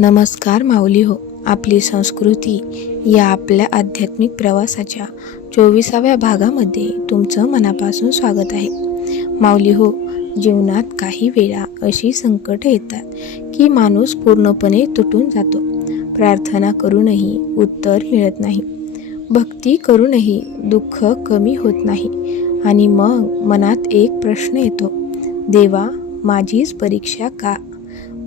नमस्कार माऊली हो. आपली संस्कृती या आपल्या आध्यात्मिक प्रवासाच्या 24व्या भागामध्ये तुमचं मनापासून स्वागत आहे. माऊली हो, जीवनात काही वेळा अशी संकट येतात की माणूस पूर्णपणे तुटून जातो. प्रार्थना करूनही उत्तर मिळत नाही, भक्ती करूनही दुःख कमी होत नाही. आणि मग मनात एक प्रश्न येतो, देवा माझीच परीक्षा का?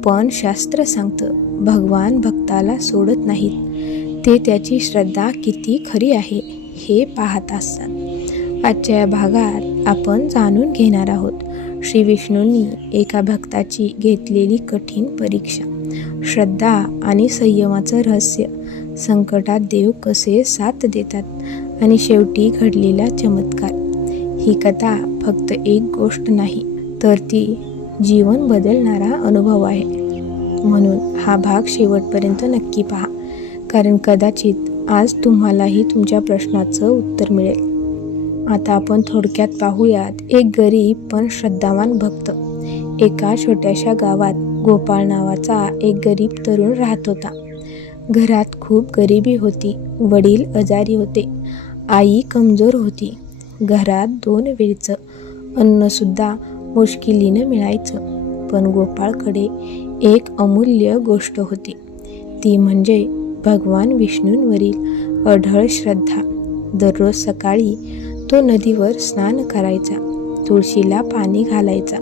पण शास्त्र सांगतं भगवान भक्ताला सोडत नाहीत, ते त्याची श्रद्धा किती खरी आहे हे पाहत असतात. आजच्या या भागात आपण जाणून घेणार आहोत श्री विष्णूंनी एका भक्ताची घेतलेली कठीण परीक्षा, श्रद्धा आणि संयमाचं रहस्य, संकटात देव कसे साथ देतात आणि शेवटी घडलेला चमत्कार. ही कथा फक्त एक गोष्ट नाही, तर ती जीवन बदलणारा अनुभव आहे. म्हणून हा भाग शेवटपर्यंत नक्की पहा, कारण कदाचित आज तुम्हालाही तुमच्या प्रश्नाचं उत्तर मिळेल. आता आपण थोडक्यात पाहूयात. एक गरीब पण श्रद्धावान भक्त. एका छोट्याशा गावात गोपाळ नावाचा एक गरीब तरुण राहत होता. घरात खूप गरिबी होती. वडील आजारी होते, आई कमजोर होती. घरात 2 वेळचं अन्नसुद्धा मुश्किलीनं मिळायचं. पण गोपाळकडे एक अमूल्य गोष्ट होती, ती म्हणजे भगवान विष्णूंवरील अढळ श्रद्धा. दररोज सकाळी तो नदीवर स्नान करायचा, तुळशीला पाणी घालायचा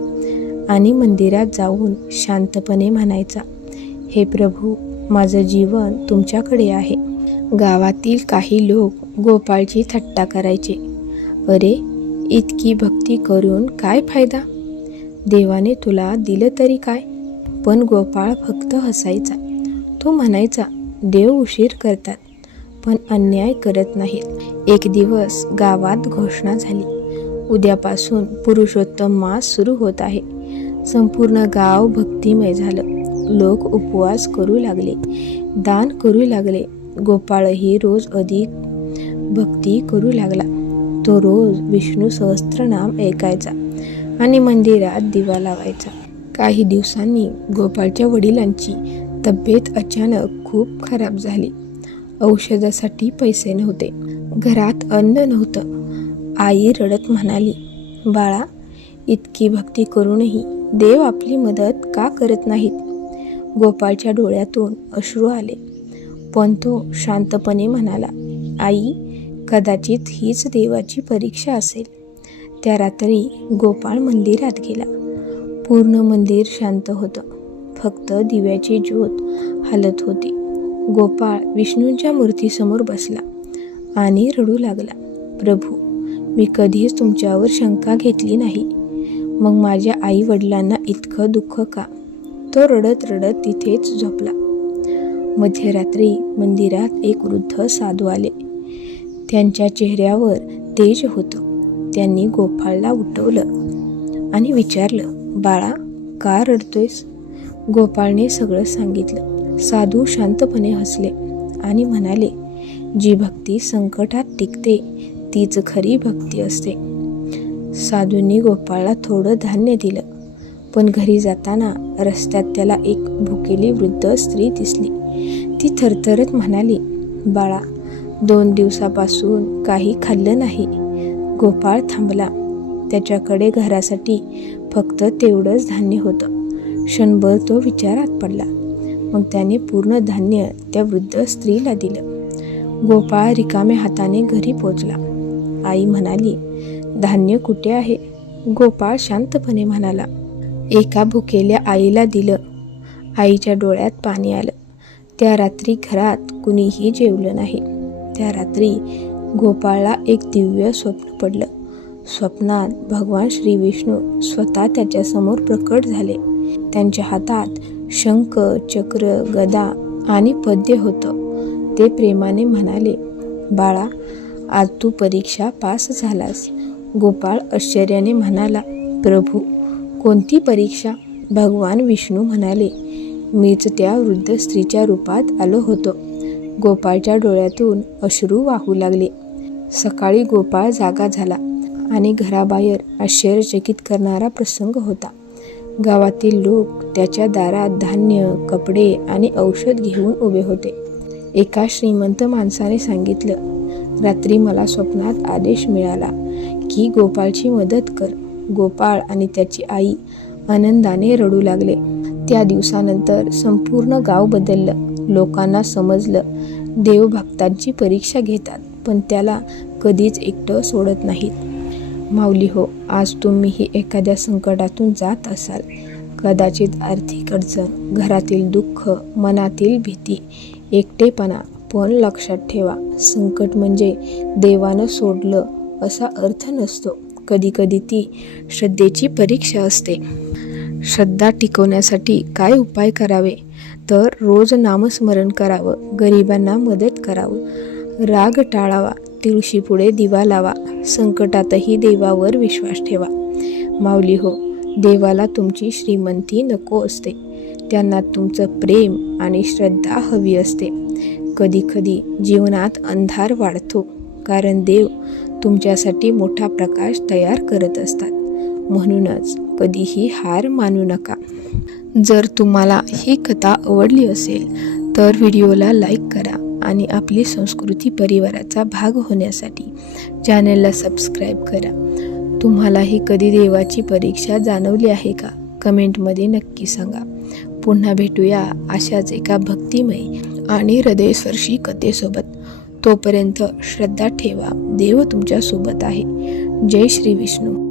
आणि मंदिरात जाऊन शांतपणे म्हणायचा, हे प्रभू, माझं जीवन तुमच्याकडे आहे. गावातील काही लोक गोपाळची थट्टा करायचे. अरे, इतकी भक्ती करून काय फायदा? देवाने तुला दिलं तरी काय? पण गोपाळ फक्त हसायचा. तो म्हणायचा, देव उशीर करतात पण अन्याय करत नाहीत. एक दिवस गावात घोषणा झाली, उद्यापासून पुरुषोत्तम मास सुरू होत आहे. संपूर्ण गाव भक्तिमय झालं. लोक उपवास करू लागले, दान करू लागले. गोपाळही रोज अधिक भक्ती करू लागला. तो रोज विष्णू सहस्त्रनाम ऐकायचा आणि मंदिरात दिवा लावायचा. काही दिवसांनी गोपाळच्या वडिलांची तब्येत अचानक खूप खराब झाली. औषधासाठी पैसे नव्हते, घरात अन्न नव्हतं. आई रडत म्हणाली, बाळा, इतकी भक्ती करूनही देव आपली मदत का करत नाहीत? गोपाळच्या डोळ्यातून अश्रू आले, पण तो शांतपणे म्हणाला, आई, कदाचित हीच देवाची परीक्षा असेल. त्या रात्री गोपाळ मंदिरात गेला. पूर्ण मंदिर शांत होतं, फक्त दिव्याची ज्योत हलत होती. गोपाळ विष्णूंच्या मूर्तीसमोर बसला आणि रडू लागला, प्रभू, मी कधीच तुमच्यावर शंका घेतली नाही, मग माझ्या आई वडिलांना इतकं दुःख का? तो रडत रडत तिथेच झोपला. मध्यरात्री मंदिरात एक वृद्ध साधू आले. त्यांच्या चेहऱ्यावर तेज होतं. त्यांनी गोपाळला उठवलं आणि विचारलं, बाळा, का रडतोयस? गोपाळने सगळं सांगितलं. साधू शांतपणे हसले आणि म्हणाले, जी भक्ती संकटात टिकते तीच खरी भक्ती असते. साधूंनी गोपाळला थोडं धान्य दिलं, पण घरी जाताना रस्त्यात त्याला एक भुकेली वृद्ध स्त्री दिसली. ती थरथरत म्हणाली, बाळा, 2 दिवसापासून काही खाल्लं नाही. गोपाळ थांबला. त्याच्याकडे घरासाठी फक्त तेवढंच धान्य होतं. क्षणभर तो विचारात पडला. मग त्याने पूर्ण धान्य त्या वृद्ध स्त्रीला दिलं. गोपाळ रिकाम्या हाताने घरी पोचला. आई म्हणाली, धान्य कुठे आहे? गोपाळ शांतपणे म्हणाला, एका भुकेल्या आईला दिलं. आईच्या डोळ्यात पाणी आलं. त्या रात्री घरात कुणीही जेवलं नाही. त्या रात्री गोपाळला एक दिव्य स्वप्न पडलं. स्वप्नात भगवान श्री विष्णू स्वतः त्याच्यासमोर प्रकट झाले. त्यांच्या हातात शंख, चक्र, गदा आणि पद्य होतं. ते प्रेमाने म्हणाले, बाळा, आज तू परीक्षा पास झालास. गोपाळ आश्चर्याने म्हणाला, प्रभू, कोणती परीक्षा? भगवान विष्णू म्हणाले, मीच त्या वृद्ध स्त्रीच्या रूपात आलो होतो. गोपाळच्या डोळ्यातून अश्रू वाहू लागले. सकाळी गोपाळ जागा झाला आणि घराबाहेर आश्चर्यचकित करणारा प्रसंग होता. गावातील लोक त्याच्या दारात धान्य, कपडे आणि औषध घेऊन उभे होते. एका श्रीमंत माणसाने सांगितलं, रात्री मला स्वप्नात आदेश मिळाला की गोपाळची मदत कर. गोपाळ आणि त्याची आई आनंदाने रडू लागले. त्या दिवसानंतर संपूर्ण गाव बदललं. लोकांना समजलं, देव भक्तांची परीक्षा घेतात, पण त्याला कधीच एकटं सोडत नाहीत. माऊली हो, आज तुम्हीही एखाद्या संकटातून जात असाल. कदाचित आर्थिक अडचण, घरातील दुःख, मनातील भीती, एकटेपणा. पण लक्षात ठेवा, संकट म्हणजे देवानं सोडलं असा अर्थ नसतो. कधीकधी ती श्रद्धेची परीक्षा असते. श्रद्धा टिकवण्यासाठी काय उपाय करावे? तर रोज नामस्मरण करावं, गरिबांना मदत करावं, राग टाळावा, तुळशीपुढे दिवा लावा, संकटातही देवावर विश्वास ठेवा. माऊली हो, देवाला तुमची श्रीमंती नको असते, त्यांना तुमचं प्रेम आणि श्रद्धा हवी असते. कधीकधी जीवनात अंधार वाढतो, कारण देव तुमच्यासाठी मोठा प्रकाश तयार करत असतात. म्हणूनच कधीही हार मानू नका. जर तुम्हाला ही कथा आवडली असेल तर व्हिडिओला लाईक करा आणि आपली संस्कृती परिवाराचा भाग होण्यासाठी चॅनलला सबस्क्राईब करा. तुम्हालाही कधी देवाची परीक्षा जाणवली आहे का? कमेंटमध्ये नक्की सांगा. पुन्हा भेटूया अशाच एका भक्तिमय आणि हृदयस्पर्शी कथेसोबत. तोपर्यंत श्रद्धा ठेवा, देव तुमच्या सोबत आहे. जय श्री विष्णू.